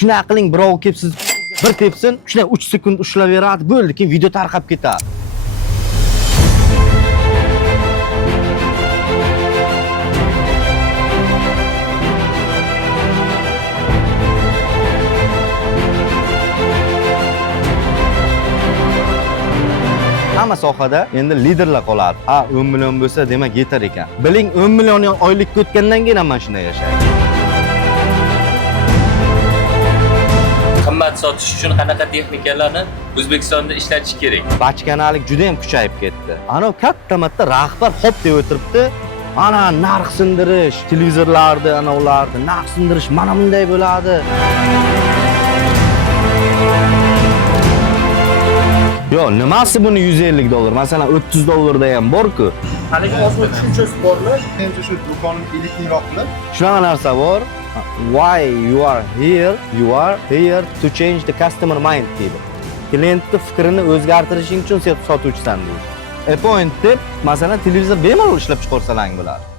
Shuna qiling, birov kelib siz bir tepsin, shuna 3 sekund ushlab beradi, bo'ldi, keyin video tarqab ketadi. Hamma sohada endi liderlar qoladi. 10 million bo'lsa, demak yetar ekan. Biling, 10 million oylik o'tgandan keyin ham shunday yashaydi. Qimmat sotish uchun qanaqa texnikalarni O'zbekistonda ishlatish kerak? Bachkanalik juda ham kuchayib ketdi. Ana katta rahbar hop deb o'tiribdi. Ana narx sindirish, televizorlarda, ana ularda narx sindirish mana bunday bo'ladi. Yo, nimasi buni $150? Masalan, $30 da ham bor-ku. Haligi ozgina tushunchasi bormi? Menimcha shu do'konni elektroq qilib, Shunaqa narsa bor. Why you are here to change the customer mind deydi. Klientni fikrini o'zgartirishing uchun sen sotuvchisan deydi. Point deb, masalan, televizor bemalol ishlab chiqarsalang bo'ladi.